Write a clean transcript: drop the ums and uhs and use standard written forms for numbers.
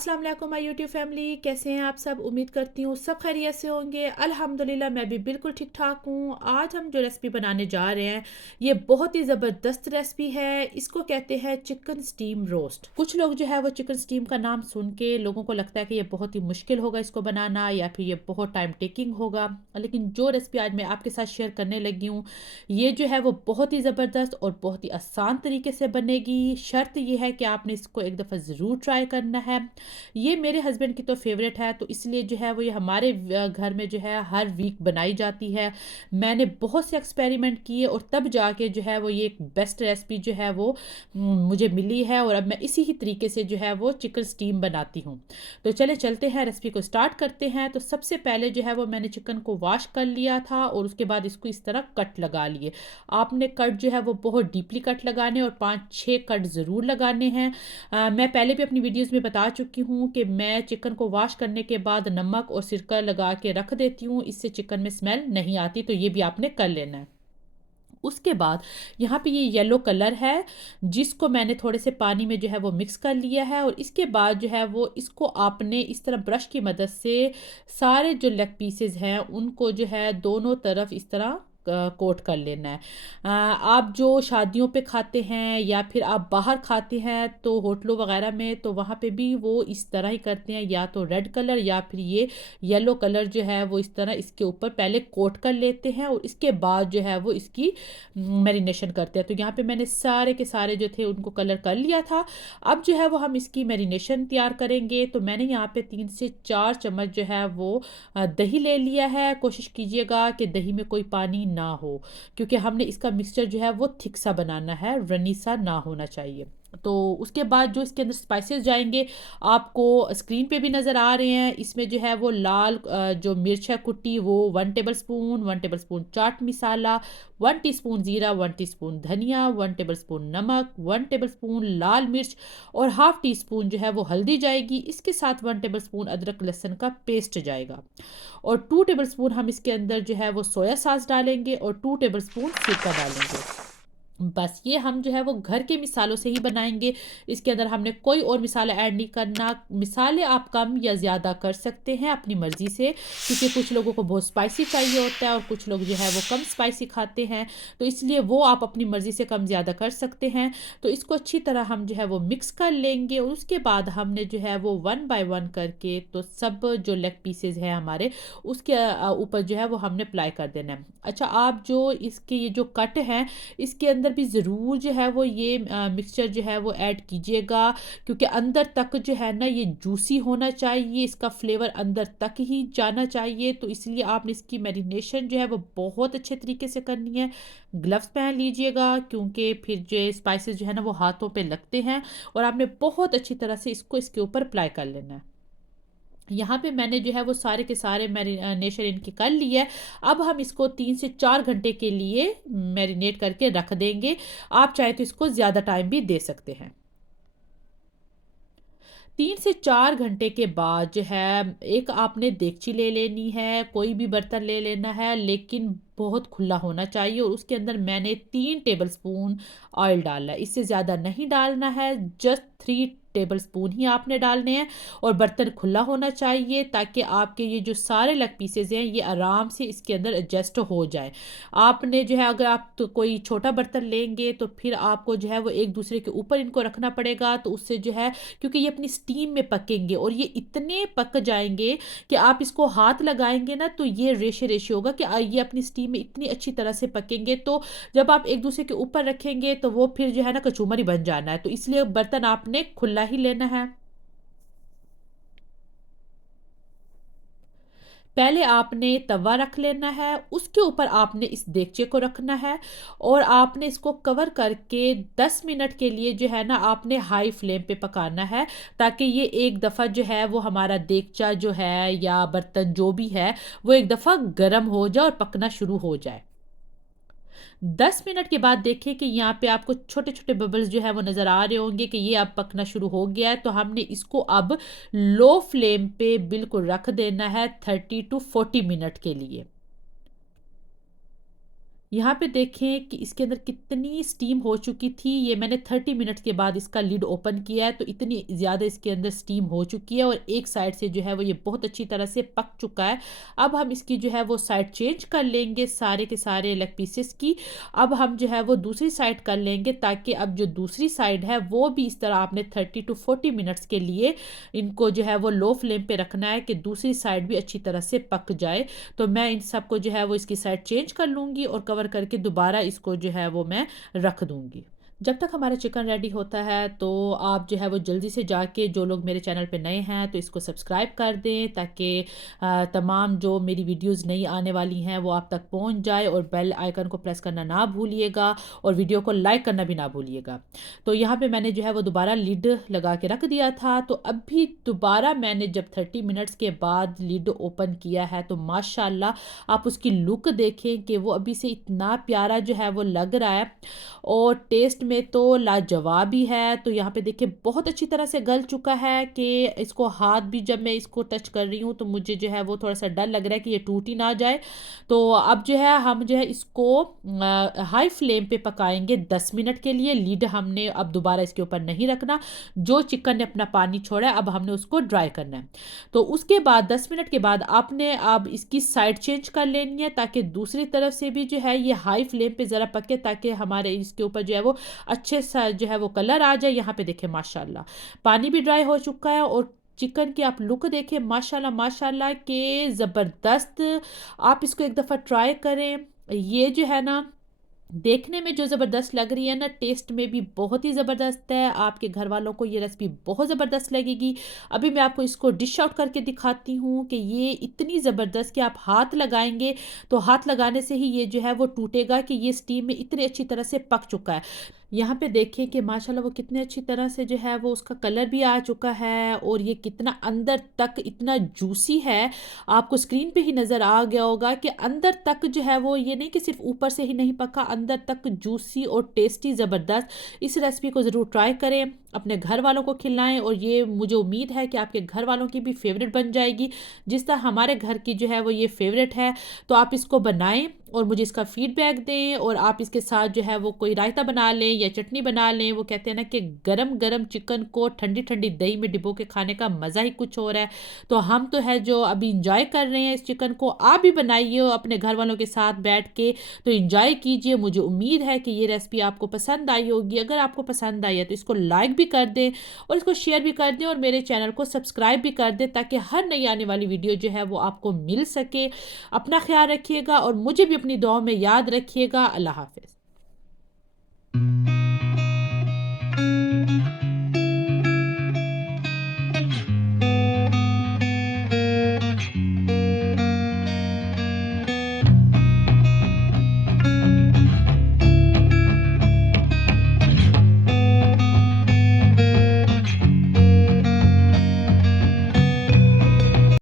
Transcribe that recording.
अस्सलाम वालेकुम my YouTube family, कैसे हैं आप सब। उम्मीद करती हूँ सब खैरियत से होंगे। अल्हम्दुलिल्लाह मैं भी बिल्कुल ठीक ठाक हूँ। आज हम जो रेसिपी बनाने जा रहे हैं ये बहुत ही ज़बरदस्त रेसिपी है। इसको कहते हैं चिकन स्टीम रोस्ट। कुछ लोग जो है वो चिकन स्टीम का नाम सुन के लोगों को लगता है कि ये बहुत ही मुश्किल होगा इसको बनाना या फिर ये बहुत टाइम टेकिंग होगा, लेकिन जो रेसिपी आज मैं आपके साथ शेयर करने लगी हूँ ये जो है वो बहुत ही ज़बरदस्त और बहुत ही आसान तरीके से बनेगी। शर्त ये है कि आपने इसको एक दफ़ा ज़रूर ट्राई करना है। ये मेरे हस्बैंड की तो फेवरेट है, तो इसलिए जो है वो ये हमारे घर में जो है हर वीक बनाई जाती है। मैंने बहुत से एक्सपेरिमेंट किए और तब जाके जो है वो ये एक बेस्ट रेसिपी जो है वो मुझे मिली है, और अब मैं इसी ही तरीके से जो है वो चिकन स्टीम बनाती हूँ। तो चले चलते हैं, रेसिपी को स्टार्ट करते हैं। तो सबसे पहले जो है वो मैंने चिकन को वॉश कर लिया था और उसके बाद इसको इस तरह कट लगा लिए। आपने कट जो है वो बहुत डीपली कट लगाने और 5-6 कट ज़रूर लगाने हैं। मैं पहले भी अपनी वीडियोस में बता चुकी हूँ कि मैं चिकन को वॉश करने के बाद नमक और सिरका लगा के रख देती हूँ, इससे चिकन में स्मेल नहीं आती, तो ये भी आपने कर लेना है। उसके बाद यहाँ पे ये येलो कलर है जिसको मैंने थोड़े से पानी में जो है वो मिक्स कर लिया है, और इसके बाद जो है वो इसको आपने इस तरह ब्रश की मदद से सारे जो लेग पीसेस हैं उनको जो है दोनों तरफ इस तरह कोट कर लेना है। आप जो शादियों पे खाते हैं या फिर आप बाहर खाते हैं तो होटलों वगैरह में, तो वहाँ पे भी वो इस तरह ही करते हैं, या तो रेड कलर या फिर ये येलो कलर जो है वो इस तरह इसके ऊपर पहले कोट कर लेते हैं और इसके बाद जो है वो इसकी मैरिनेशन करते हैं। तो यहाँ पे मैंने सारे के सारे जो थे उनको कलर कर लिया था। अब जो है वो हम इसकी मैरिनेशन तैयार करेंगे। तो मैंने यहाँ पे 3 से 4 चम्मच जो है वो दही ले लिया है। कोशिश कीजिएगा कि दही में कोई पानी ना हो, क्योंकि हमने इसका मिक्सचर जो है वो थिक सा बनाना है, रनी सा ना होना चाहिए। तो उसके बाद जो इसके अंदर स्पाइसेस जाएंगे आपको स्क्रीन पे भी नज़र आ रहे हैं। इसमें जो है वो लाल जो मिर्च है कुटी वो 1 table spoon, 1 table spoon chaat masala, 1 teaspoon ज़ीरा, 1 टीस्पून धनिया, 1 टेबल स्पून नमक, 1 टेबल स्पून लाल मिर्च और हाफ टी स्पून जो है वो हल्दी जाएगी। इसके साथ 1 टेबल स्पून अदरक लहसुन का पेस्ट जाएगा, और 2 टेबल स्पून हम इसके अंदर जो है वो सोया सॉस डालेंगे और 2 टेबल स्पून सिरका डालेंगे। बस ये हम जो है वो घर के मिसालों से ही बनाएंगे। इसके अंदर हमने कोई और मिसाला ऐड नहीं करना। मिसाले आप कम या ज़्यादा कर सकते हैं अपनी मर्ज़ी से, क्योंकि कुछ लोगों को बहुत स्पाइसी चाहिए होता है और कुछ लोग जो है वो कम स्पाइसी खाते हैं, तो इसलिए वो आप अपनी मर्ज़ी से कम ज़्यादा कर सकते हैं। तो इसको अच्छी तरह हम जो है वो मिक्स कर लेंगे, और उसके बाद हमने जो है वो 1 बाय 1 करके तो सब जो लेग पीसेज हैं हमारे उसके ऊपर जो है वो हमने अप्लाई कर देना है। अच्छा, आप जो इसके ये जो कट हैं इसके अंदर भी ज़रूर जो है वो ये मिक्सचर जो है वो ऐड कीजिएगा, क्योंकि अंदर तक जो है ना ये जूसी होना चाहिए, इसका फ्लेवर अंदर तक ही जाना चाहिए। तो इसलिए आपने इसकी मैरिनेशन जो है वो बहुत अच्छे तरीके से करनी है। ग्लव्स पहन लीजिएगा, क्योंकि फिर जो स्पाइसेस जो है ना वो हाथों पे लगते हैं, और आपने बहुत अच्छी तरह से इसको इसके ऊपर अप्लाई कर लेना है। यहाँ पे मैंने जो है वो सारे के सारे मैरिनेशन इनकी कर ली है। अब हम इसको 3 से 4 घंटे के लिए मैरिनेट करके रख देंगे। आप चाहे तो इसको ज़्यादा टाइम भी दे सकते हैं। 3 से 4 घंटे के बाद जो है एक आपने देगची ले लेनी है, कोई भी बर्तन ले लेना है, लेकिन बहुत खुला होना चाहिए, और उसके अंदर मैंने 3 टेबल स्पून ऑयल डाला है। इससे ज़्यादा नहीं डालना है, जस्ट 3 टेबल स्पून ही आपने डालने हैं, और बर्तन खुला होना चाहिए ताकि आपके ये जो सारे लेग पीसेज हैं ये आराम से इसके अंदर एडजस्ट हो जाए। आपने जो है अगर आप तो कोई छोटा बर्तन लेंगे तो फिर आपको जो है वो एक दूसरे के ऊपर इनको रखना पड़ेगा, तो उससे जो है क्योंकि ये अपनी स्टीम में पकेंगे और ये इतने पक जाएंगे कि आप इसको हाथ लगाएंगे ना तो ये रेशे रेशे होगा कि ये अपनी स्टीम में इतनी अच्छी तरह से पकेंगे। तो जब आप एक दूसरे के ऊपर रखेंगे तो वो फिर जो है ना कचूमरी बन जाना है, तो इसलिए बर्तन आपने खुला ही लेना है। पहले आपने तवा रख लेना है, उसके ऊपर आपने इस देगचे को रखना है, और आपने इसको कवर करके 10 मिनट के लिए जो है ना आपने हाई फ्लेम पे पकाना है, ताकि ये एक दफ़ा जो है वो हमारा देगचा जो है या बर्तन जो भी है वो एक दफ़ा गर्म हो जाए और पकना शुरू हो जाए। 10 मिनट के बाद देखिए कि यहाँ पे आपको छोटे छोटे बबल्स जो है वो नज़र आ रहे होंगे कि ये अब पकना शुरू हो गया है, तो हमने इसको अब लो फ्लेम पे बिल्कुल रख देना है 30 to 40 मिनट के लिए। यहाँ पे देखें कि इसके अंदर कितनी स्टीम हो चुकी थी। ये मैंने 30 मिनट के बाद इसका लिड ओपन किया है, तो इतनी ज़्यादा इसके अंदर स्टीम हो चुकी है और एक साइड से जो है वो ये बहुत अच्छी तरह से पक चुका है। अब हम इसकी जो है वो साइड चेंज कर लेंगे सारे के सारे लेग पीसेस की। अब हम जो है वो दूसरी साइड कर लेंगे, ताकि अब जो दूसरी साइड है वो भी इस तरह आपने 30 टू 40 मिनट्स के लिए इनको जो है वो लो फ्लेम पे रखना है कि दूसरी साइड भी अच्छी तरह से पक जाए। तो मैं इन सबको जो है वो इसकी साइड चेंज कर लूँगी और कवर करके दोबारा इसको जो है वो मैं रख दूँगी। जब तक हमारा चिकन रेडी होता है तो आप जो है वो जल्दी से जाके, जो लोग मेरे चैनल पे नए हैं तो इसको सब्सक्राइब कर दें, ताकि तमाम जो मेरी वीडियोस नई आने वाली हैं वो आप तक पहुंच जाए, और बेल आइकन को प्रेस करना ना भूलिएगा और वीडियो को लाइक करना भी ना भूलिएगा। तो यहाँ पे मैंने जो है वो दोबारा लिड लगा के रख दिया था। तो अब भी दोबारा मैंने जब 30 मिनट्स के बाद लिड ओपन किया है तो माशाल्लाह आप उसकी लुक देखें कि वो अभी से इतना प्यारा जो है वो लग रहा है, और टेस्ट में तो लाजवाब ही है। तो यहाँ पे देखिए बहुत अच्छी तरह से गल चुका है कि इसको हाथ भी, जब मैं इसको टच कर रही हूँ तो मुझे जो है वो थोड़ा सा डर लग रहा है कि ये टूट ही ना जाए। तो अब जो है हम जो है इसको हाई फ्लेम पे पकाएंगे 10 मिनट के लिए। लीड हमने अब दोबारा इसके ऊपर नहीं रखना। जो चिकन ने अपना पानी छोड़ा है अब हमने उसको ड्राई करना है। तो उसके बाद 10 मिनट के बाद आपने अब इसकी साइड चेंज कर लेनी है, ताकि दूसरी तरफ से भी जो है ये हाई फ्लेम पे ज़रा पके, ताकि हमारे इसके ऊपर जो है वो अच्छे सा जो है वो कलर आ जाए। यहाँ पे देखें माशाल्लाह पानी भी ड्राई हो चुका है, और चिकन की आप लुक देखें माशाल्लाह माशाल्लाह के ज़बरदस्त। आप इसको एक दफ़ा ट्राई करें। ये जो है ना, देखने में जो ज़बरदस्त लग रही है ना, टेस्ट में भी बहुत ही ज़बरदस्त है। आपके घर वालों को ये रेसिपी बहुत ज़बरदस्त लगेगी। अभी मैं आपको इसको डिश आउट करके दिखाती हूँ कि ये इतनी ज़बरदस्त कि आप हाथ लगाएंगे तो हाथ लगाने से ही ये जो है वो टूटेगा, कि ये स्टीम में इतनी अच्छी तरह से पक चुका है। यहाँ पे देखिए कि माशाल्लाह वो कितने अच्छी तरह से जो है वो उसका कलर भी आ चुका है, और ये कितना अंदर तक इतना जूसी है। आपको स्क्रीन पे ही नज़र आ गया होगा कि अंदर तक जो है वो, ये नहीं कि सिर्फ ऊपर से ही नहीं पका, अंदर तक जूसी और टेस्टी ज़बरदस्त। इस रेसिपी को ज़रूर ट्राई करें, अपने घर वालों को खिलाएं, और ये मुझे उम्मीद है कि आपके घर वालों की भी फेवरेट बन जाएगी, जिस तरह हमारे घर की जो है वो ये फेवरेट है। तो आप इसको बनाएं और मुझे इसका फीडबैक दें, और आप इसके साथ जो है वो कोई रायता बना लें या चटनी बना लें। वो कहते हैं ना कि गरम गरम चिकन को ठंडी ठंडी दही में डिबो के खाने का मज़ा ही कुछ और है। तो हम तो है जो अभी इंजॉय कर रहे हैं इस चिकन को। आप भी बनाइए अपने घर वालों के साथ बैठ के, तो इंजॉय कीजिए। मुझे उम्मीद है कि ये रेसिपी आपको पसंद आई होगी। अगर आपको पसंद आई है तो इसको लाइक भी कर दें और इसको शेयर भी कर दें, और मेरे चैनल को सब्सक्राइब भी कर दें, ताकि हर नई आने वाली वीडियो जो है वो आपको मिल सके। अपना ख्याल रखिएगा और मुझे भी अपनी दुआओं में याद रखिएगा। अल्लाह हाफ़िज़।